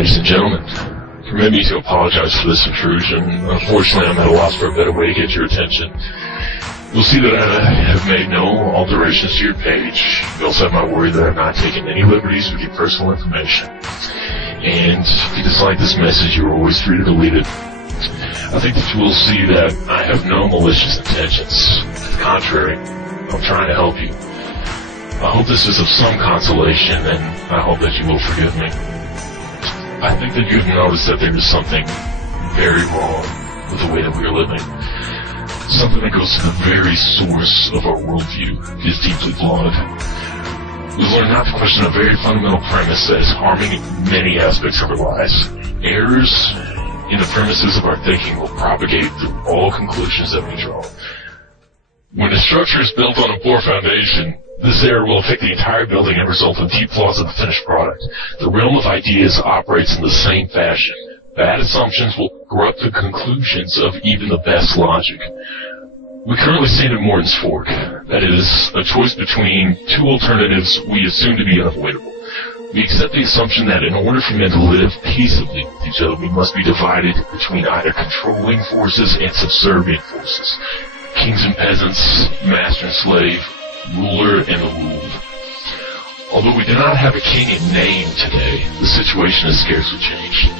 ladies and gentlemen. Permit me to apologize for this intrusion. Unfortunately, I'm at a loss for a better way to get your attention. You'll see that I have made no alterations to your page. You also have my word that I've not taken any liberties with your personal information. And if you dislike this message, you're always free to delete it. I think that you will see that I have no malicious intentions. To the contrary, I'm trying to help you. I hope this is of some consolation, and I hope that you will forgive me. I think that you've noticed that there is something very wrong with the way that we are living. Something that goes to the very source of our worldview is deeply flawed. We've learned not to question a very fundamental premise that is harming many aspects of our lives. Errors in the premises of our thinking will propagate through all conclusions that we draw. When a structure is built on a poor foundation, this error will affect the entire building and result in deep flaws in the finished product. The realm of ideas operates in the same fashion. Bad assumptions will corrupt the conclusions of even the best logic. We currently stand at Morton's Fork. That is, a choice between two alternatives we assume to be unavoidable. We accept the assumption that in order for men to live peaceably with each other, we must be divided between either controlling forces and subservient forces. Kings and peasants, master and slave, ruler and the ruled. Although we do not have a king in name today, the situation has scarcely changed.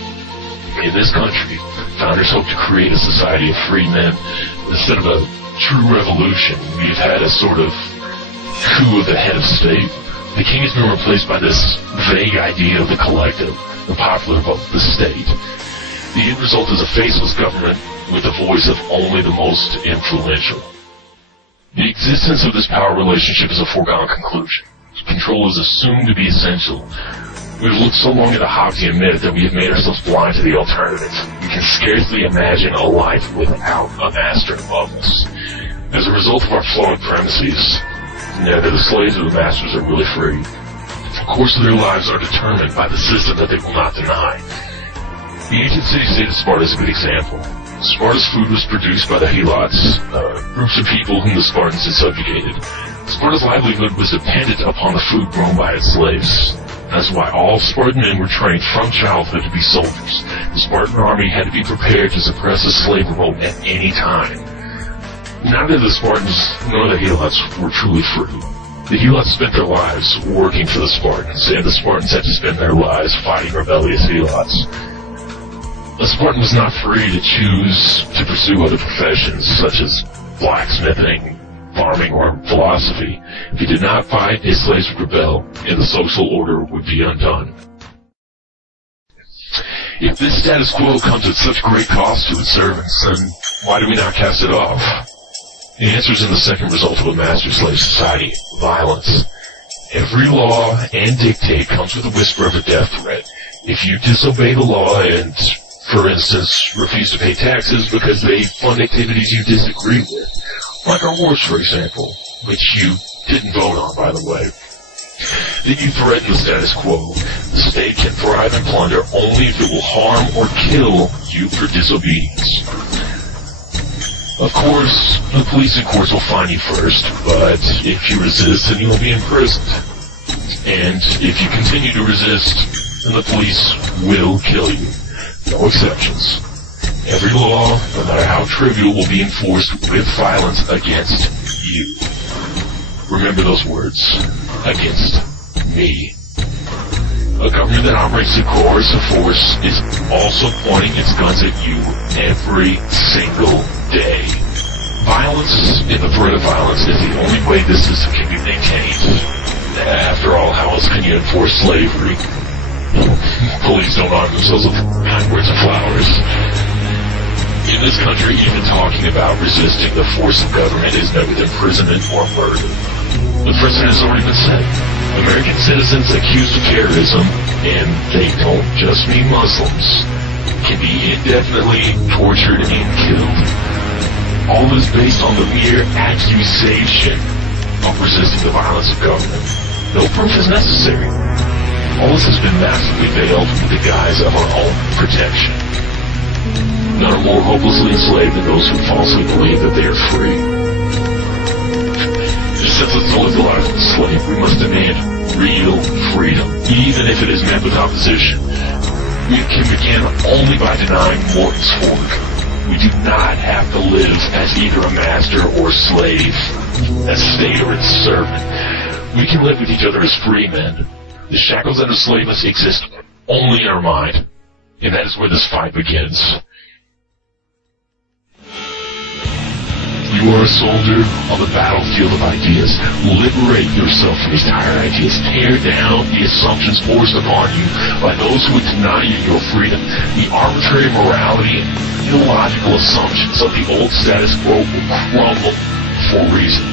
In this country, founders hope to create a society of free men. Instead of a true revolution, we've had a sort of coup of the head of state. The king has been replaced by this vague idea of the collective, the popular vote, the state. The end result is a faceless government with the voice of only the most influential. The existence of this power relationship is a foregone conclusion. Control is assumed to be essential. We've looked so long at the Hobbesian myth that we have made ourselves blind to the alternatives. We can scarcely imagine a life without a master above us. As a result of our flawed premises, neither the slaves or the masters are really free. The course of their lives are determined by the system that they will not deny. The ancient city-state of Sparta is a good example. Sparta's food was produced by the Helots, groups of people whom the Spartans had subjugated. Sparta's livelihood was dependent upon the food grown by its slaves. That's why all Spartan men were trained from childhood to be soldiers. The Spartan army had to be prepared to suppress a slave revolt at any time. Neither the Spartans nor the Helots were truly free. The Helots spent their lives working for the Spartans, and the Spartans had to spend their lives fighting rebellious Helots. A Spartan was not free to choose to pursue other professions, such as blacksmithing, farming, or philosophy. If he did not fight, his slaves would rebel, and the social order would be undone. If this status quo comes at such great cost to its servants, then why do we not cast it off? The answer is in the second result of a master-slave society, violence. Every law and dictate comes with a whisper of a death threat. If you disobey the law and, for instance, refuse to pay taxes because they fund activities you disagree with, like our wars, for example, which you didn't vote on, by the way, then you threaten the status quo. The state can thrive and plunder only if it will harm or kill you for disobedience. Of course, the police and courts will find you first, but if you resist, then you'll be imprisoned. And if you continue to resist, then the police will kill you. No exceptions. Every law, no matter how trivial, will be enforced with violence against you. Remember those words. Against me. A government that operates through coercive force is also pointing its guns at you every single day. Violence and the threat of violence is the only way this system can be maintained. After all, how else can you enforce slavery? Police don't arm themselves with kind words and flowers. In this country, even talking about resisting the force of government is met with imprisonment or murder. The precedent has already been set. American citizens accused of terrorism, and they don't just mean Muslims, can be indefinitely tortured and killed. All is based on the mere accusation of resisting the violence of government. No proof is necessary. All this has been massively veiled with the guise of our own protection. None are more hopelessly enslaved than those who falsely believe that they are free. Since it's always the lives of the slave, we must demand real freedom, even if it is met with opposition. We can begin only by denying Morton's Fork. We do not have to live as either a master or a slave, a slave or a servant. We can live with each other as free men. The shackles that enslave us exist only in our mind, and that is where this fight begins. You are a soldier on the battlefield of ideas. Liberate yourself from these tired ideas. Tear down the assumptions forced upon you by those who would deny you your freedom. The arbitrary morality and illogical assumptions of the old status quo will crumble for a reason.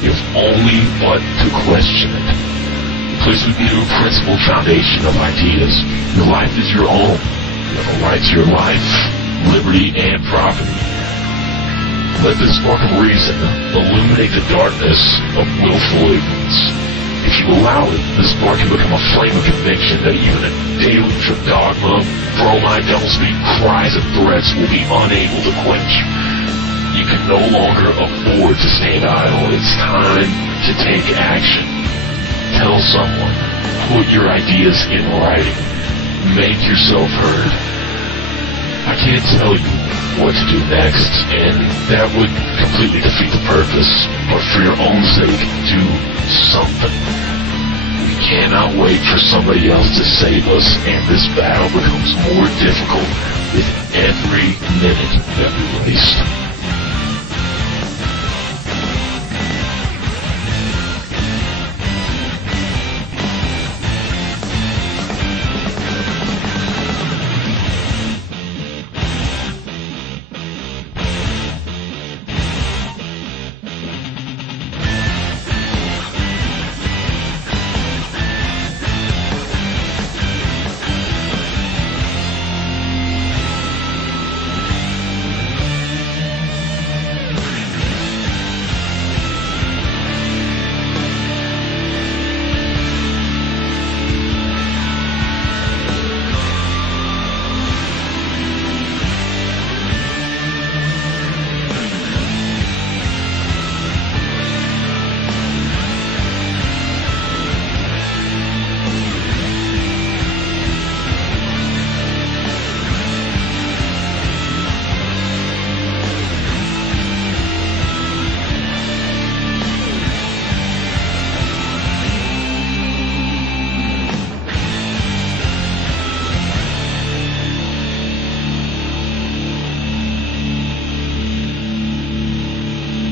If only but to question it. Replace with new principled foundation of ideas. Your life is your own. You have a right to your life, liberty, and property. Let this spark of reason illuminate the darkness of willful ignorance. If you allow it, this spark can become a flame of conviction that even a deluge of dogma, pro-life, doublespeak, cries and threats will be unable to quench. You can no longer afford to stand idle. It's time to take action. Tell someone. Put your ideas in writing. Make yourself heard. I can't tell you what to do next, and that would completely defeat the purpose. But for your own sake, do something. We cannot wait for somebody else to save us, and this battle becomes more difficult with every minute that we waste.